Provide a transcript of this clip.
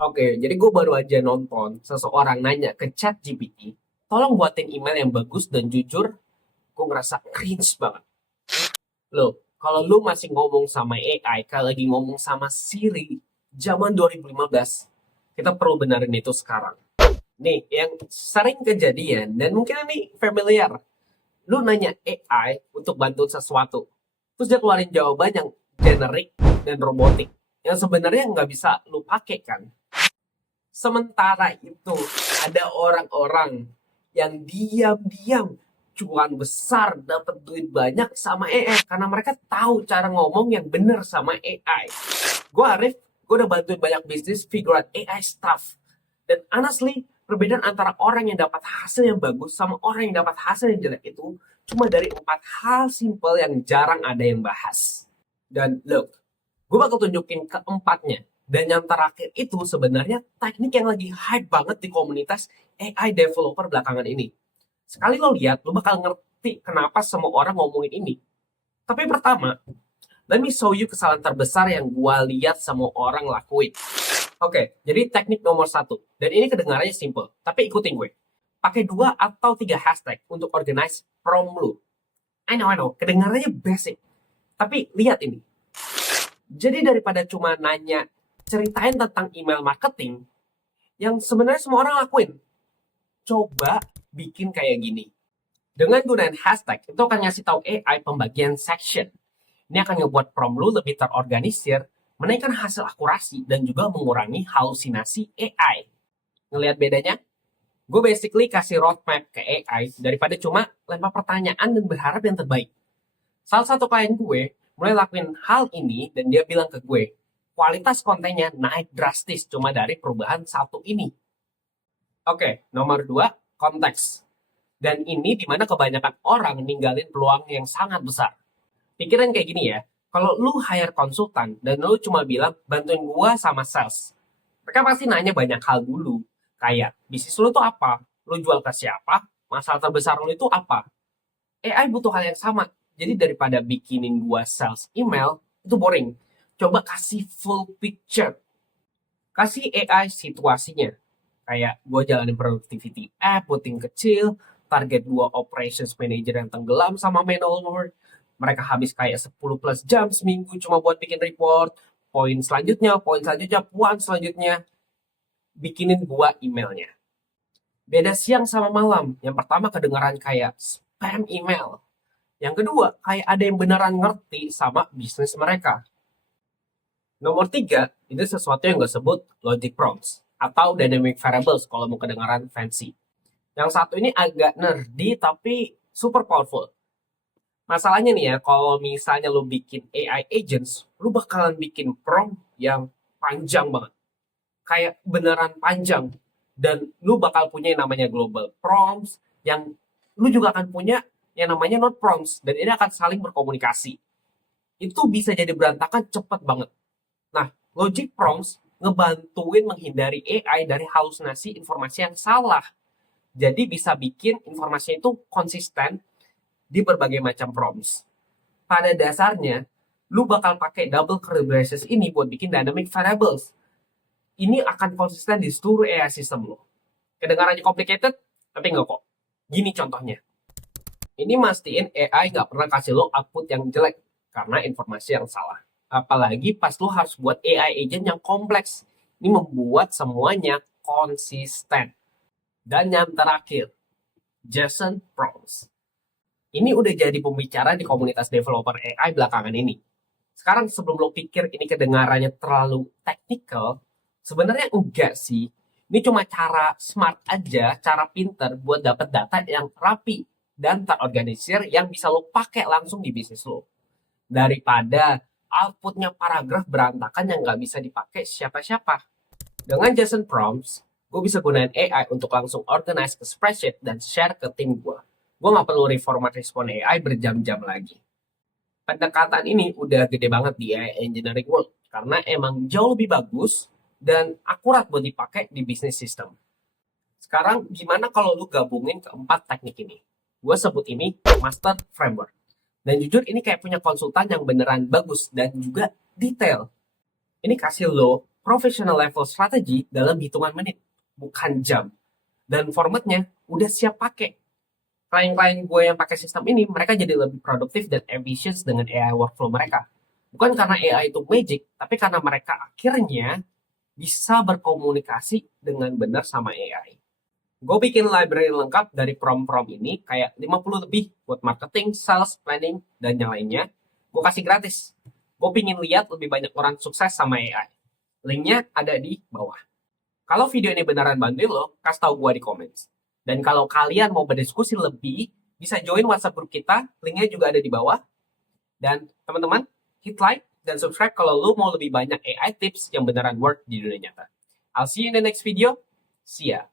Oke, jadi gue baru aja nonton seseorang nanya ke chat GPT, tolong buatin email yang bagus dan jujur, gue ngerasa cringe banget. Loh, kalau lu masih ngomong sama AI, kayak lagi ngomong sama Siri, zaman 2015, kita perlu benerin itu sekarang. Nih, yang sering kejadian, dan mungkin ini familiar, lu nanya AI untuk bantuin sesuatu, terus dia keluarin jawaban yang generik dan robotik, yang sebenarnya nggak bisa lu pakai kan. Sementara itu, ada orang-orang yang diam-diam cuan besar, dapat duit banyak sama AI karena mereka tahu cara ngomong yang bener sama AI. Gue Arif, gue udah bantuin banyak bisnis figure out AI stuff. Dan honestly, perbedaan antara orang yang dapat hasil yang bagus sama orang yang dapat hasil yang jelek itu cuma dari 4 hal simple yang jarang ada yang bahas. Dan look, gue bakal tunjukin keempatnya. Dan yang terakhir itu sebenarnya teknik yang lagi hype banget di komunitas AI developer belakangan ini. Sekali lo lihat, lo bakal ngerti kenapa semua orang ngomongin ini. Tapi pertama, let me show you kesalahan terbesar yang gue lihat semua orang lakuin. Oke, jadi teknik nomor satu. Dan ini kedengarannya simple, tapi ikutin gue. Pakai 2 atau 3 hashtag untuk organize prom lu. I know, kedengarannya basic. Tapi lihat ini, jadi daripada cuma nanya, ceritain tentang email marketing, yang sebenarnya semua orang lakuin. Coba bikin kayak gini. Dengan gunain hashtag, itu akan ngasih tahu AI pembagian section. Ini akan ngebuat prom lu lebih terorganisir, menaikkan hasil akurasi, dan juga mengurangi halusinasi AI. Ngelihat bedanya? Gue basically kasih roadmap ke AI daripada cuma lempar pertanyaan dan berharap yang terbaik. Salah satu klien gue mulai lakuin hal ini dan dia bilang ke gue, kualitas kontennya naik drastis cuma dari perubahan satu ini. Oke, nomor 2, konteks. Dan ini dimana kebanyakan orang ninggalin peluang yang sangat besar. Pikiran kayak gini ya, kalau lu hire konsultan dan lu cuma bilang bantuin gua sama sales, mereka pasti nanya banyak hal dulu. Kayak, bisnis lu tuh apa? Lu jual ke siapa? Masalah terbesar lu itu apa? AI butuh hal yang sama. Jadi daripada bikinin gua sales email, itu boring. Coba kasih full picture. Kasih AI situasinya. Kayak gue jalanin productivity app buat tim kecil, target gue operations manager yang tenggelam sama manual work. Mereka habis kayak 10 plus jam seminggu cuma buat bikin report. Poin selanjutnya, puan selanjutnya. Bikinin gua emailnya. Beda siang sama malam. Yang pertama kedengaran kayak spam email. Yang kedua, kayak ada yang beneran ngerti sama bisnis mereka. Nomor 3, ini sesuatu yang gue sebut logic prompts atau dynamic variables kalau mau kedengaran fancy. Yang satu ini agak nerdy tapi super powerful. Masalahnya nih ya, kalau misalnya lu bikin AI agents, lu bakalan bikin prompt yang panjang banget. Kayak beneran panjang. Dan lu bakal punya yang namanya global prompts, yang lu juga akan punya yang namanya not prompts. Dan ini akan saling berkomunikasi. Itu bisa jadi berantakan cepet banget. Nah, logic prompts ngebantuin menghindari AI dari halusinasi informasi yang salah. Jadi bisa bikin informasi itu konsisten di berbagai macam prompts. Pada dasarnya, lu bakal pakai double curly braces ini buat bikin dynamic variables. Ini akan konsisten di seluruh AI system lo. Kedengarannya complicated, tapi nggak kok. Gini contohnya. Ini mastiin AI nggak pernah kasih lo output yang jelek karena informasi yang salah. Apalagi pas lo harus buat AI agent yang kompleks. Ini membuat semuanya konsisten. Dan yang terakhir, Jason Prompts. Ini udah jadi pembicara di komunitas developer AI belakangan ini. Sekarang sebelum lo pikir ini kedengarannya terlalu technical, sebenarnya enggak sih. Ini cuma cara smart aja, cara pinter buat dapat data yang rapi dan terorganisir yang bisa lo pakai langsung di bisnis lo. Daripada outputnya paragraf berantakan yang nggak bisa dipakai siapa-siapa. Dengan JSON prompts, gue bisa gunain AI untuk langsung organize ke spreadsheet dan share ke tim gue. Gue nggak perlu reformat respon AI berjam-jam lagi. Pendekatan ini udah gede banget di AI engineering world karena emang jauh lebih bagus dan akurat buat dipakai di bisnis system. Sekarang gimana kalau lu gabungin keempat teknik ini? Gue sebut ini master framework. Dan jujur ini kayak punya konsultan yang beneran bagus dan juga detail. Ini kasih lo professional level strategi dalam hitungan menit, bukan jam. Dan formatnya udah siap pakai. Klien-klien gue yang pakai sistem ini, mereka jadi lebih produktif dan efisien dengan AI workflow mereka. Bukan karena AI itu magic, tapi karena mereka akhirnya bisa berkomunikasi dengan benar sama AI. Gue bikin library lengkap dari prompt-prompt ini, kayak 50 lebih buat marketing, sales, planning, dan yang lainnya. Gue kasih gratis. Gue pingin lihat lebih banyak orang sukses sama AI. Linknya ada di bawah. Kalau video ini beneran bantuin lo, kasih tahu gue di komen. Dan kalau kalian mau berdiskusi lebih, bisa join WhatsApp group kita, linknya juga ada di bawah. Dan teman-teman, hit like dan subscribe kalau lo mau lebih banyak AI tips yang beneran work di dunia nyata. I'll see you in the next video. See ya.